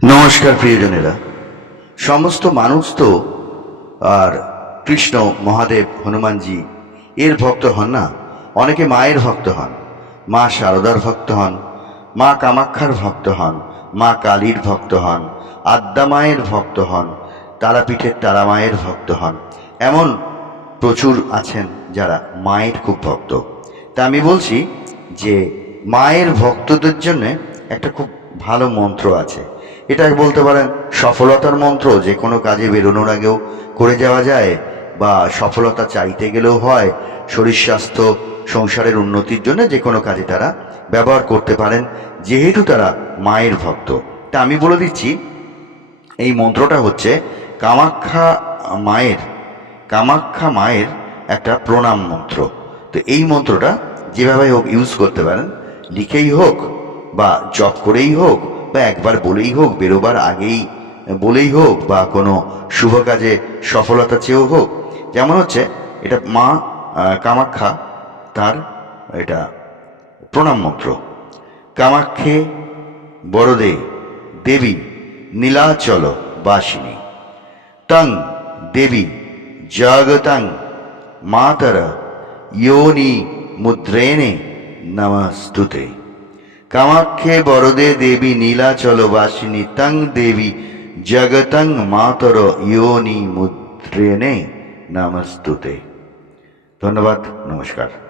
নমস্কার, প্রিয়জনেরা। সমস্ত মানুষ তো আর কৃষ্ণ, মহাদেব, হনুমানজি, এর ভক্ত হন না। অনেকে মায়ের ভক্ত হন, মা শারদার ভক্ত হন, মা কামাক্ষার ভক্ত হন, মা কালীর ভক্ত হন, আদ্যা মায়ের ভক্ত হন, তারাপীঠের তারা মায়ের ভক্ত হন। এমন প্রচুর আছেন যারা মায়ের খুব ভক্ত। তা আমি বলছি যে মায়ের ভক্তদের জন্য একটা খুব ভালো মন্ত্র আছে। এটা বলতে পারেন সফলতার মন্ত্র, যে কোনো কাজে বেরোনোর আগেও করে যাওয়া যায় বা সফলতা চাইতে গেলেও হয়। শরীর স্বাস্থ্য, সংসারের উন্নতির জন্য যে কোনো কাজে তারা ব্যবহার করতে পারেন, যেহেতু তারা মায়ের ভক্ত। তা আমি বলে দিচ্ছি, এই মন্ত্রটা হচ্ছে কামাখ্যা মায়ের কামাখ্যা মায়ের একটা প্রণাম মন্ত্র। তো এই মন্ত্রটা যেভাবে হোক ইউজ করতে পারেন, লিখেই হোক বা জপ করেই হোক, বা একবার বলেই হোক, বেরোবার আগেই বলেই হোক, বা কোনো শুভ কাজে সফলতা চেয়েও হোক, যেমন হচ্ছে এটা মা কামাখ্যা, তার এটা প্রণাম মন্ত্র। কামাক্ষে বড়দে দেবী নীলাচল বাসিনী। তং দেবী জগতং মাতর যোনি মুদ্রেনে নমস্তুতে। কামাক্ষে বরদে দেবী নীলাচল বাসিনী তং দেবী জগতং মাতর ইয়োনি মুদ্রেণে। নমস্তুতে। ধন্যবাদ নমস্কার।